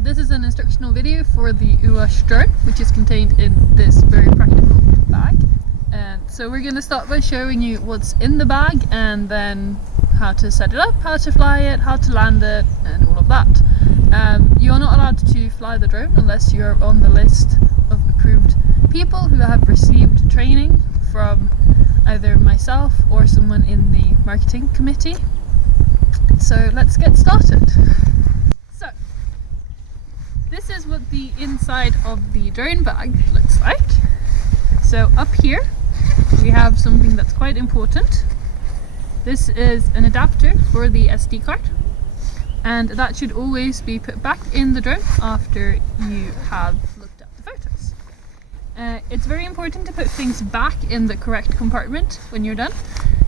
This is an instructional video for the UARS drone, which is contained in this very practical bag. And so we're going to start by showing you what's in the bag and then how to set it up, how to fly it, how to land it, and all of that. You are not allowed to fly the drone unless you're on the list of approved people who have received training from either myself or someone in the marketing committee. So let's get started. So this is what the inside of the drone bag looks like. So up here we have something that's quite important. This is an adapter for the SD card, and that should always be put back in the drone after you have looked at the photos. It's very important to put things back in the correct compartment when you're done,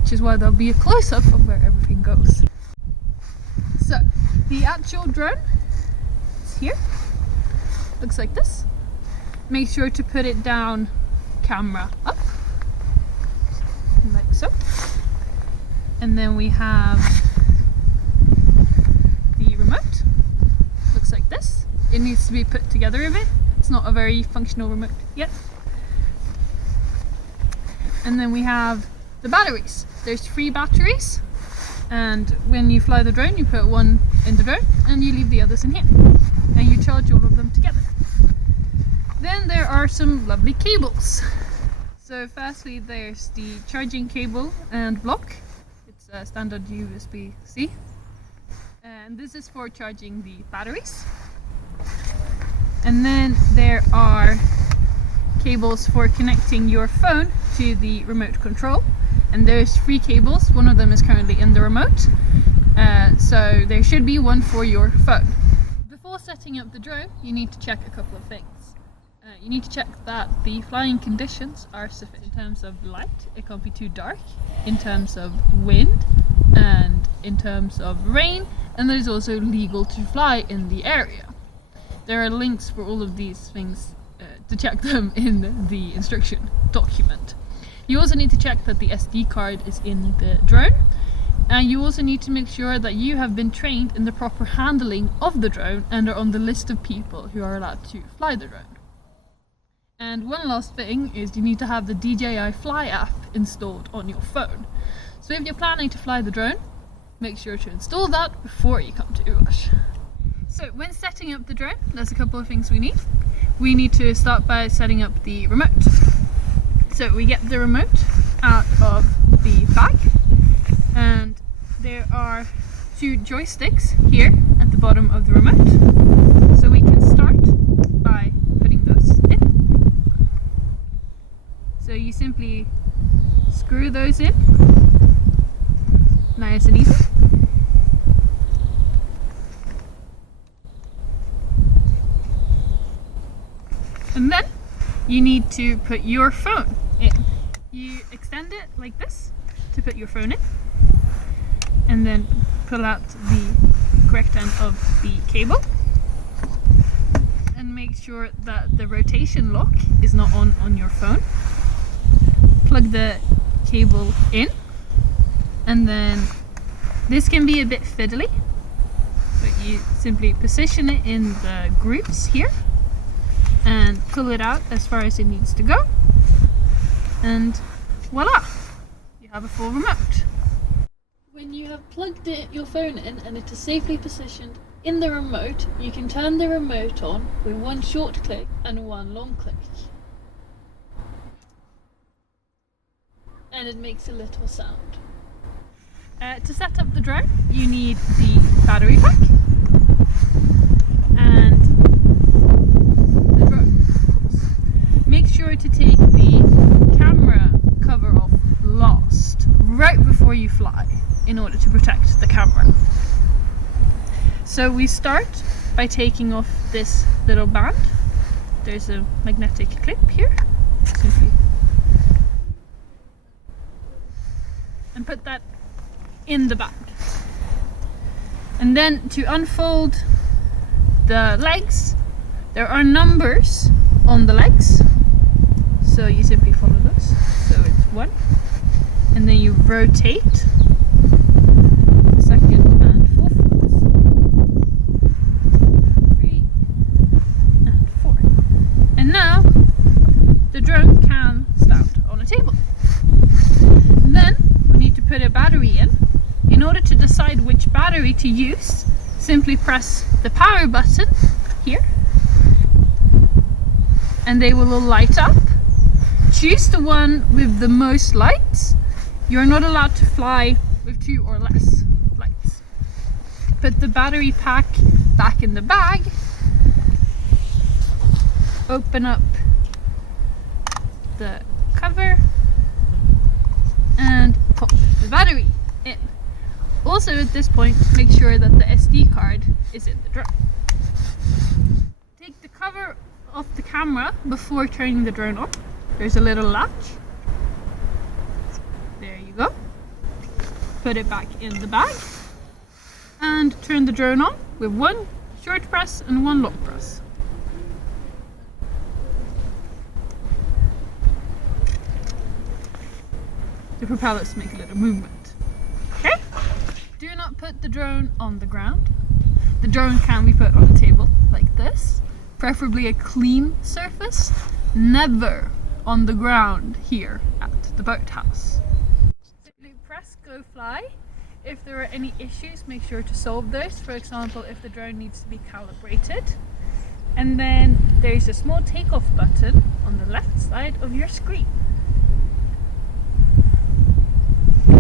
which is why there'll be a close-up of where everything goes. So the actual drone is here, looks like this. Make sure to put it down camera up, like so. And then we have the remote, looks like this. It needs to be put together a bit. It's not a very functional remote yet. And then we have the batteries. There's 3 batteries, and when you fly the drone you put one in the drone and you leave the others in here, and you charge all of them together. Then there are some lovely cables. So firstly there's the charging cable and block. It's a standard USB-C, and this is for charging the batteries. And then there are cables for connecting your phone to the remote control, and there's 3 cables. One of them is currently in the remote, so there should be one for your phone. Before setting up the drone you need to check a couple of things. You need to check that the flying conditions are sufficient in terms of light. It can't be too dark, in terms of wind, and in terms of rain, and that it's also legal to fly in the area. There are links for all of these things to check them in the instruction document. You also need to check that the SD card is in the drone, and you also need to make sure that you have been trained in the proper handling of the drone and are on the list of people who are allowed to fly the drone. And one last thing is you need to have the DJI Fly app installed on your phone. So if you're planning to fly the drone, make sure to install that before you come to UARS. So when setting up the drone, there's a couple of things we need. We need to start by setting up the remote. So we get the remote out of the bag, and there are 2 joysticks here at the bottom of the remote. So we can start by putting those in. So you simply screw those in, nice and easy. And then you need to put your phone in. You extend it like this to put your phone in, and then pull out the correct end of the cable, and make sure that the rotation lock is not on your phone. Plug the cable in, and then this can be a bit fiddly, but you simply position it in the grooves here and pull it out as far as it needs to go, and voila, you have a full remote. When you have plugged your phone in and it is safely positioned in the remote, you can turn the remote on with 1 short click and 1 long click. And it makes a little sound. To set up the drone, you need the battery pack and the drone, of course. Make sure to take the camera cover off last, right before you fly, in order to protect the camera. So we start by taking off this little band. There's a magnetic clip here. Simply and put that in the bag. And then to unfold the legs, there are numbers on the legs, so you simply follow those. So it's 1, and then you rotate second and fourth ones. the drone can stand on a table. And then we need to put a battery in. In order to decide which battery to use, simply press the power button here and they will all light up. Choose the one with the most lights. You're not allowed to fly with 2 or less lights. Put the battery pack back in the bag. Open up the cover and pop the battery in. Also at this point, make sure that the SD card is in the drone. Take the cover off the camera before turning the drone on. There's a little latch. There you go. Put it back in the bag and turn the drone on with 1 short press and 1 long press. The propellers make a little movement. Okay? Do not put the drone on the ground. The drone can be put on a table like this, preferably a clean surface. Never on the ground here at the boathouse. Simply press go fly. If there are any issues, make sure to solve those. For example, if the drone needs to be calibrated. And then there's a small takeoff button on the left side of your screen.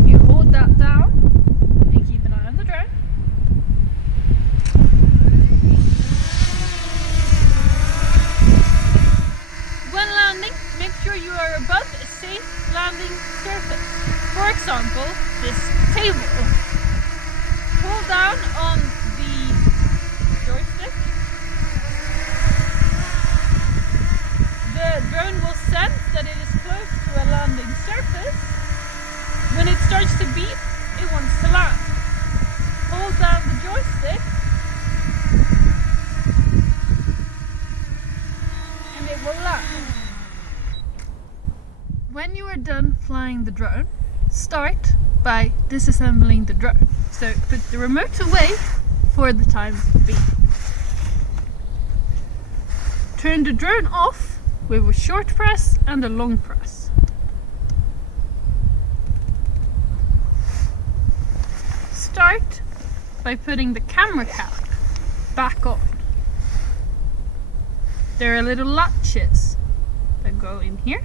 You hold that down and keep an eye on the drone. When landing, make sure you are above a safe landing surface. For example, this table. Pull down on the joystick. The drone will sense that it is close to a landing surface. When it starts to beep, it wants to land. Hold down the joystick and it will land. When you are done flying the drone, start by disassembling the drone. So put the remote away for the time being. Turn the drone off with a short press and a long press. Start by putting the camera cap back on. There are little latches that go in here.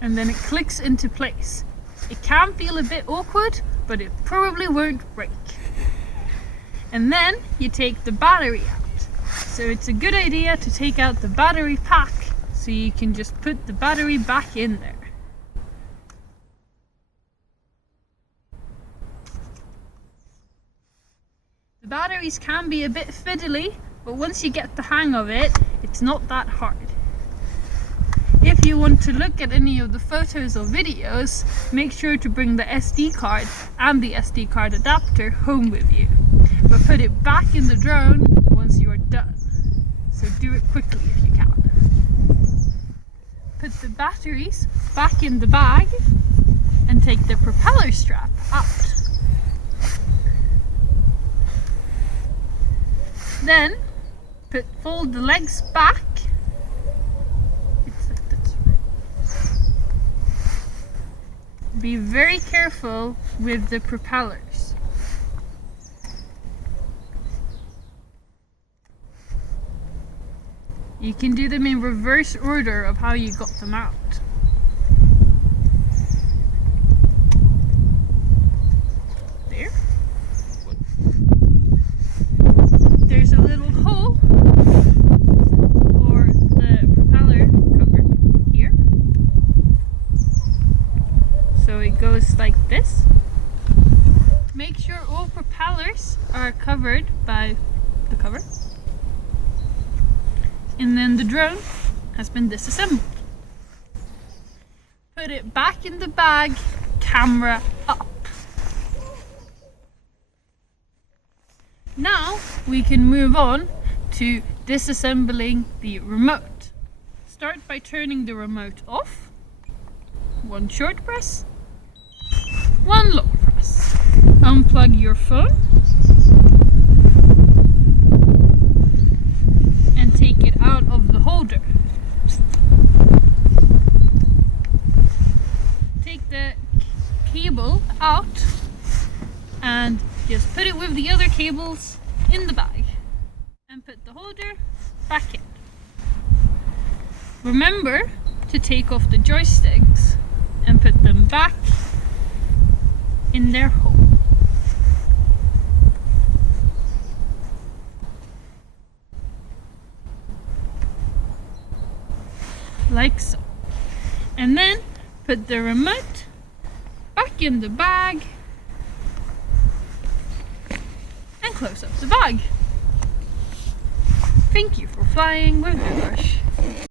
And then it clicks into place. It can feel a bit awkward, but it probably won't break. And then you take the battery out. So it's a good idea to take out the battery pack so you can just put the battery back in there. The batteries can be a bit fiddly, but once you get the hang of it, it's not that hard. If you want to look at any of the photos or videos, make sure to bring the SD card and the SD card adapter home with you. But put it back in the drone once you are done. So do it quickly if you can. Put the batteries back in the bag and take the propeller strap out. Then fold the legs back. Be very careful with the propellers. You can do them in reverse order of how you got them out. There. There's a little hole for the propeller cover here. So it goes like this. Make sure all propellers are covered by the cover. And then the drone has been disassembled. Put it back in the bag, camera up. Now we can move on to disassembling the remote. Start by turning the remote off. 1 short press, 1 long press. Unplug your phone. the cable out and just put it with the other cables in the bag and put the holder back in. Remember to take off the joysticks and put them back in their hole. Like so. And then put the remote back in the bag and close up the bag. Thank you for flying with UARS.